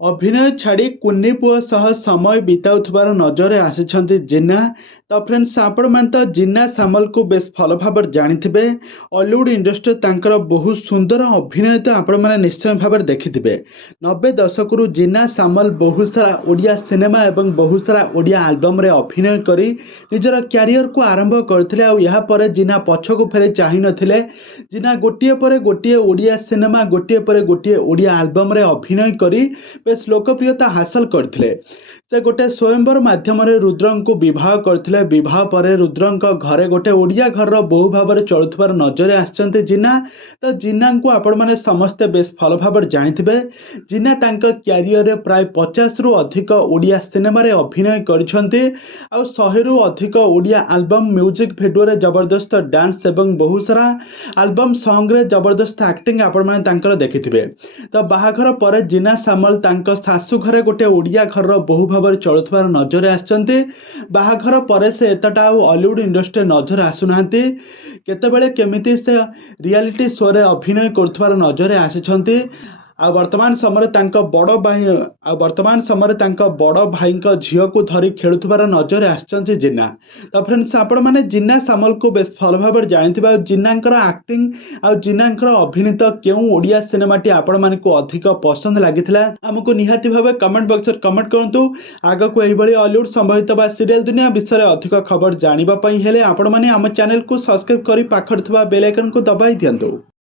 अभिनय छाड़ी कुन्नी पुओ सह समय बिताउथबार नजर आसिछन्ति जिन्ना। तो फ्रेंड्स आपण मान तो जिन्ना सामल को बेस भल भाव जानिथिबे। हॉलीवुड इंडस्ट्री तांकर बहुत सुंदर अभिनय तो आपण माने निश्चय भाव देखिथिबे। 90 दशक रु जिन्ना सामल बहुत सारा ओडिया सिनेमा एवं बहुत सारा ओडिया एल्बम रे अभिनय करी निजर क्यारियर को आरंभ करथिले। आ यहाँ पर जिन्ना पछको फेरे चाहि नथिले। जिन्ना गोटिए पर गोटिए ओडिया सिनेमा गोटिए पर गोटिए ओडिया एल्बम रे अभिनय करी बेस लोकप्रियता हासिल करथिले। से गोटे स्वयंवर माध्यम रुद्रं को विवाह करथिले। विवाह पर रुद्रं घरे गोटे ओडिया घर बहु भाव चलुथबार नजर आछन्ते जिन्ना। तो जिन्ना को आपण माने समस्ते बेस भल भाव जानिथिबे। जिन्ना तांका क्यारियर रे प्राय 50 रु अधिक ओडिया सिनेमा रे अभिनय करछन्ते। आ 100 रु अधिक ओडिया एल्बम म्यूजिक वीडियो रे जबरदस्त डांस एवं बहुत सारा एल्बम सॉन्ग रे जबरदस्त एक्टिंग आपण माने तांकर देखिथिबे। तो बाहाघर पर जिन्ना सामल तांका सासु घरे गोटे ओडिया घर बहु भाव चलुथबार नजर आछन्ते। बाहाघर पर से एतटा हॉलीवुड इंडस्ट्री नजर आसुनांती। केतेबेले केमिति से रियलिटी शो रे अभिनय करथबार नजर आसिछन्ते। वर्तमान समय बड़ भाई झील को धरी खेलुथबार नजर आछन्ते जिन्ना। तो फ्रेंड्स आपण माने जिन्ना सामल को बेस भल भाव जानिथिबा। जिन्नांकर एक्टिंग आ जिन्नांकर अभिनीत केउ ओडिया सिनेमाटी आपण मानकु अधिक पसंद लागिथिला हमकु निहाती भाव कमेंट बॉक्स रे कमेंट करंतु। आग को एही भली हॉलीवुड संबंधित बा सीरियल दुनिया विषय अधिक खबर जानिबा पई हेले आपण माने हम चैनल को सब्सक्राइब करी पाखर थबा बेल आइकन को दबाई दियंतु।